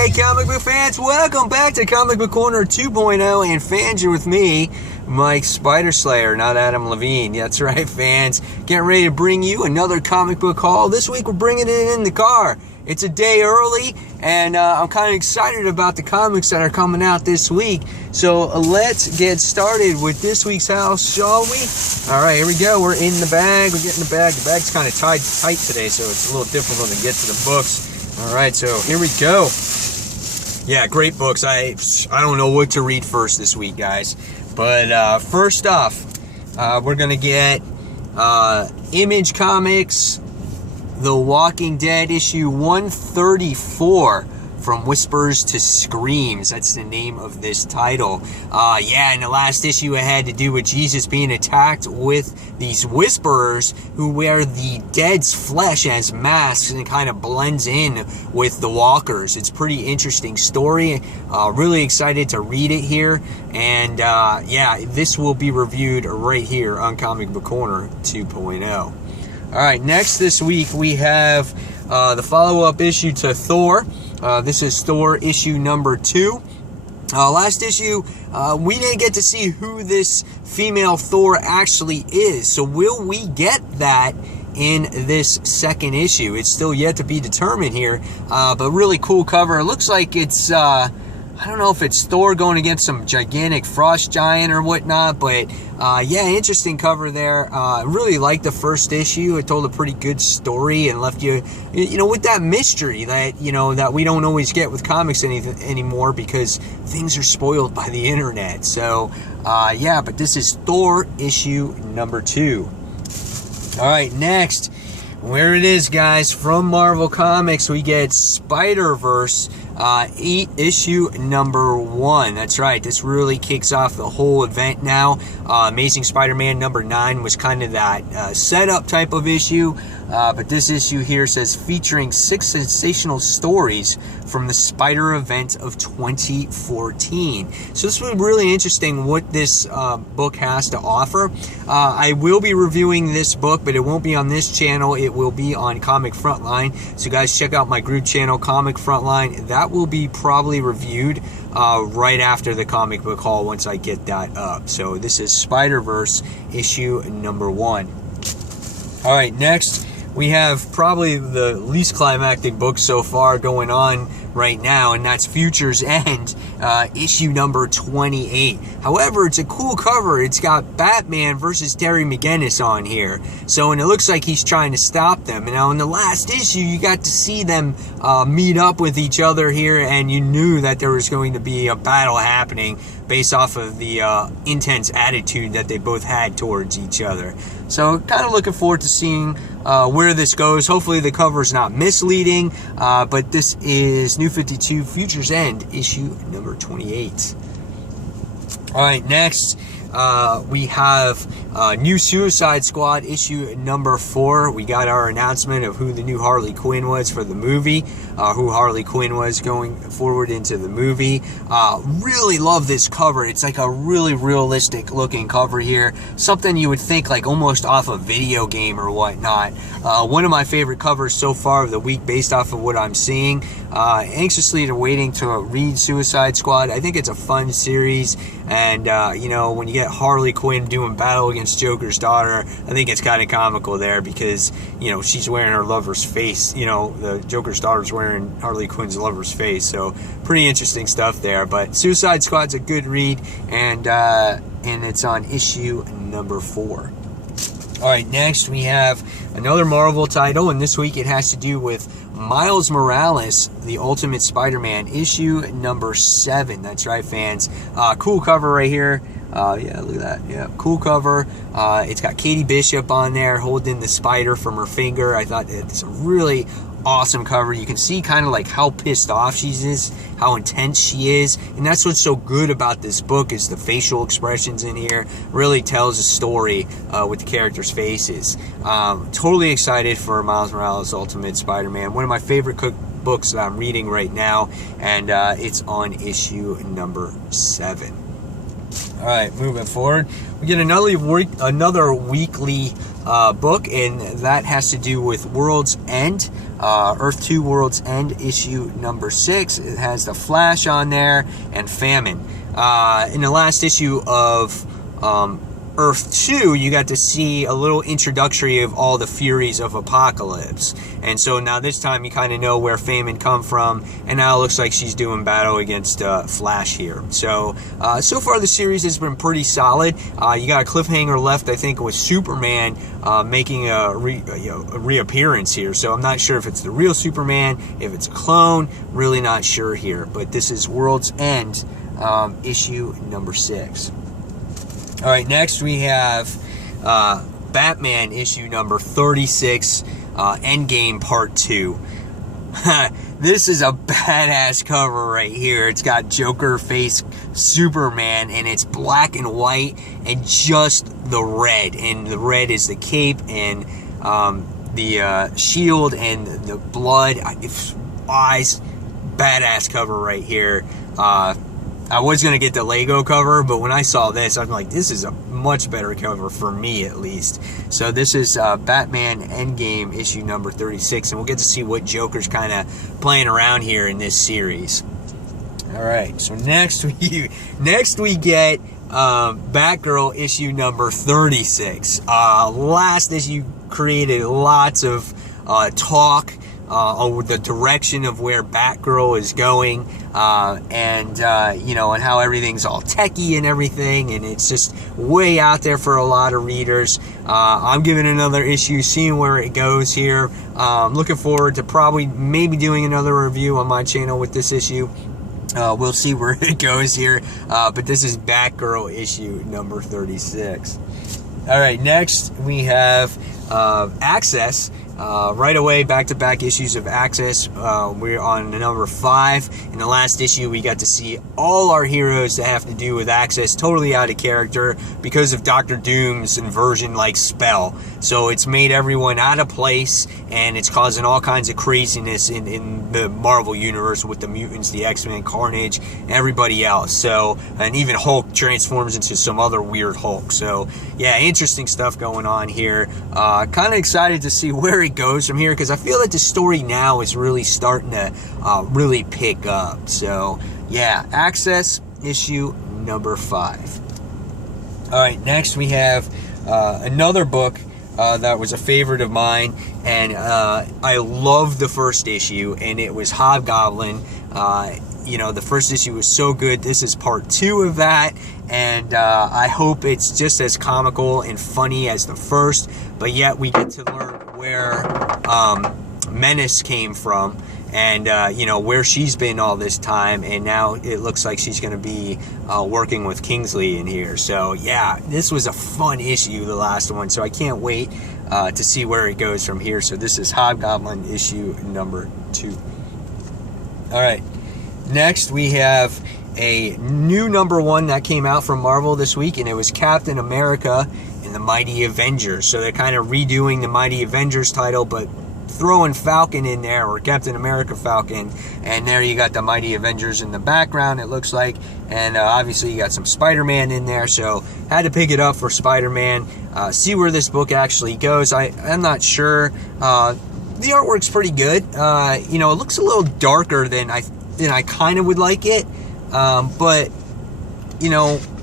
Hey comic book fans, welcome back to Comic Book Corner 2.0, and fans, you're with me, Mike Spider Slayer, not Adam Levine. That's right, fans, getting ready to bring you another comic book haul. This week we're bringing it in the car. It's a day early, and I'm kind of excited about the comics that are coming out this week. So let's get started with this week's haul, shall we? All right, here we go. We're in the bag. We're getting the bag. The bag's kind of tight today, so it's a little difficult to get to the books. All right, so here we go. Yeah, great books. I don't know what to read first this week, guys. But first off, we're going to get Image Comics, The Walking Dead, issue 134, From Whispers to Screams. That's the name of this title. Yeah, in the last issue it had to do with Jesus being attacked with these whisperers who wear the dead's flesh as masks and kind of blends in with the walkers. It's a pretty interesting story. Really excited to read it here. And yeah, this will be reviewed right here on Comic Book Corner 2.0. All right, next this week we have the follow-up issue to Thor. This is Thor issue number 2. Last issue, we didn't get to see who this female Thor actually is. So will we get that in this second issue? It's still yet to be determined here. But really cool cover. It looks like it's, I don't know if it's Thor going against some gigantic frost giant or whatnot, but yeah, interesting cover there. I really liked the first issue. It told a pretty good story and left you, with that mystery that, that we don't always get with comics anymore because things are spoiled by the internet. So, yeah, but this is Thor issue number 2. All right, next, where it is, guys, from Marvel Comics, we get Spiderverse. Issue number 1. That's right, this really kicks off the whole event now. Amazing Spider-Man number 9 was kind of that setup type of issue, but this issue here says featuring 6 sensational stories from the Spider event of 2014. So this will be really interesting what this book has to offer. I will be reviewing this book, but it won't be on this channel. It will be on Comic Frontline. So guys, check out my group channel, Comic Frontline. That will be probably reviewed right after the comic book haul once I get that up. So this is Spider-Verse issue number 1. All right, next we have probably the least climactic book so far going on right now, and that's Future's End, issue number 28. However, it's a cool cover. It's got Batman versus Terry McGinnis on here. So, and it looks like he's trying to stop them. And now in the last issue, you got to see them meet up with each other here, and you knew that there was going to be a battle happening based off of the intense attitude that they both had towards each other. So, kind of looking forward to seeing where this goes. Hopefully the cover is not misleading, but this is New 52 Future's End, issue number 28. All right, next we have new Suicide Squad issue number 4. We got our announcement of who the new Harley Quinn was for the movie, who Harley Quinn was going forward into the movie. Really love this cover. It's like a really realistic looking cover here. Something you would think like almost off a video game or whatnot. One of my favorite covers so far of the week based off of what I'm seeing. Anxiously waiting to read Suicide Squad. I think it's a fun series, and when you get Harley Quinn doing battle against Joker's daughter, I think it's kind of comical there because she's wearing her lover's face. The Joker's daughter's wearing Harley Quinn's lover's face, so pretty interesting stuff there. But Suicide Squad's a good read, and it's on issue number 4. All right, next we have another Marvel title, and this week it has to do with Miles Morales, the Ultimate Spider-Man, issue number 7. That's right, fans. Cool cover right here. Yeah, look at that. Yeah, cool cover. It's got Katie Bishop on there holding the spider from her finger. I thought it's a really awesome cover. You can see kind of like how pissed off she is, how intense she is, and that's what's so good about this book is the facial expressions in here. Really tells a story with the characters' faces. Totally excited for Miles Morales Ultimate Spider-Man, one of my favorite books that I'm reading right now, and it's on issue number 7. All right, moving forward, we get another weekly book, and that has to do with World's End, Earth 2 World's End, issue number 6. It has the Flash on there and Famine. In the last issue of Earth 2, you got to see a little introductory of all the Furies of Apocalypse. And so now this time you kind of know where Famine come from, and now it looks like she's doing battle against Flash here. So, so far the series has been pretty solid. You got a cliffhanger left, I think, with Superman making a reappearance here. So I'm not sure if it's the real Superman, if it's a clone, really not sure here. But this is World's End, issue number 6. All right, next we have Batman issue number 36, Endgame Part 2. This is a badass cover right here. It's got Joker face Superman, and it's black and white and just the red. And the red is the cape and the shield and the blood, eyes. Badass cover right here. I was going to get the Lego cover, but when I saw this, I'm like, this is a much better cover for me, at least. So this is Batman Endgame issue number 36, and we'll get to see what Joker's kind of playing around here in this series. All right, so next we get Batgirl issue number 36. Last issue created lots of talk on the direction of where Batgirl is going, and how everything's all techie and everything, and it's just way out there for a lot of readers. I'm giving another issue, seeing where it goes here. Looking forward to maybe doing another review on my channel with this issue. We'll see where it goes here, but this is Batgirl issue number 36. All right, next we have Access. Right away, back-to-back issues of Access. We're on number 5. In the last issue, we got to see all our heroes that have to do with Access totally out of character because of Dr. Doom's inversion-like spell. So it's made everyone out of place, and it's causing all kinds of craziness in the Marvel Universe with the mutants, the X-Men, Carnage, and everybody else. So, and even Hulk transforms into some other weird Hulk. So, yeah, interesting stuff going on here. Kind of excited to see where it goes from here, because I feel that the story now is really starting to really pick up. So yeah, Access issue number 5. All right, next we have another book that was a favorite of mine, and I loved the first issue, and it was Hobgoblin. The first issue was so good. This is part 2 of that, and I hope it's just as comical and funny as the first, but yet we get to learn where Menace came from, and where she's been all this time, and now it looks like she's going to be working with Kingsley in here. So yeah, this was a fun issue, the last one, so I can't wait to see where it goes from here. So this is Hobgoblin issue number 2. All right, next we have a new number 1 that came out from Marvel this week, and it was Captain America and the Mighty Avengers. So they're kind of redoing the Mighty Avengers title, but throwing Falcon in there, or Captain America Falcon, and there you got the Mighty Avengers in the background, it looks like, and obviously you got some Spider-Man in there, so had to pick it up for Spider-Man. See where this book actually goes. I'm not sure. The artwork's pretty good. It looks a little darker than I kind of would like it, but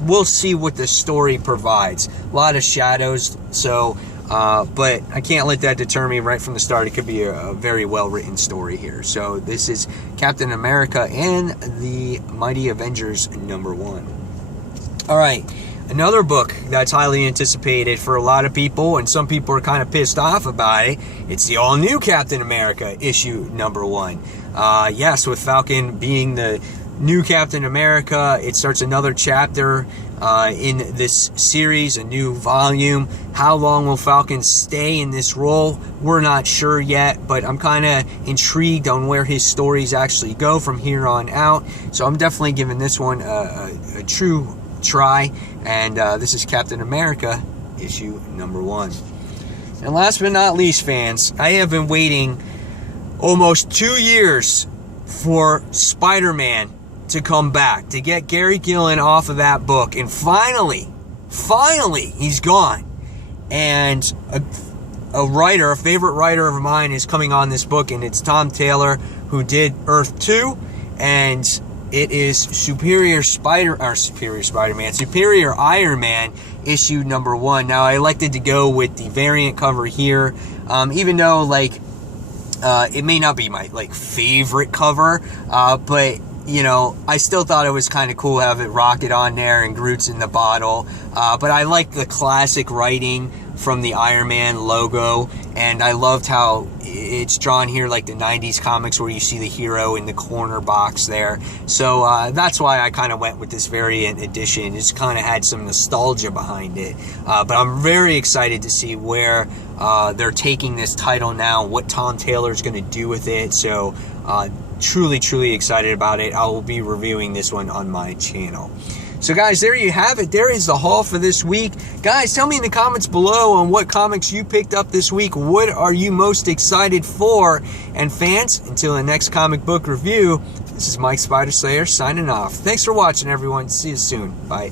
we'll see what the story provides. A lot of shadows, so but I can't let that deter me right from the start. It could be a very well written story here. So this is Captain America and the Mighty Avengers number 1. All right, another book that's highly anticipated for a lot of people, and some people are kind of pissed off about it. It's the all-new Captain America issue number 1. Yes, with Falcon being the new Captain America, it starts another chapter in this series, a new volume. How long will Falcon stay in this role? We're not sure yet, but I'm kind of intrigued on where his stories actually go from here on out. So I'm definitely giving this one a true try, and this is Captain America issue number 1. And last but not least, fans, I have been waiting almost 2 years for Spider-Man to come back, to get Gary Gillen off of that book. And finally, he's gone. And a favorite writer of mine is coming on this book, and it's Tom Taylor, who did Earth 2, and it is Superior Iron Man issue number 1. Now, I elected to go with the variant cover here, even though, like, it may not be my, like, favorite cover, but, you know, I still thought it was kind of cool to have it Rocket on there and Groot's in the bottle, but I like the classic writing from the Iron Man logo, and I loved how it's drawn here like the 90s comics where you see the hero in the corner box there. So that's why I kind of went with this variant edition. It's kind of had some nostalgia behind it, but I'm very excited to see where they're taking this title now, what Tom Taylor's going to do with it. So truly excited about it. I will be reviewing this one on my channel. So guys, there you have it. There is the haul for this week. Guys, tell me in the comments below on what comics you picked up this week. What are you most excited for? And fans, until the next comic book review, this is Mike Spider Slayer signing off. Thanks for watching, everyone. See you soon. Bye.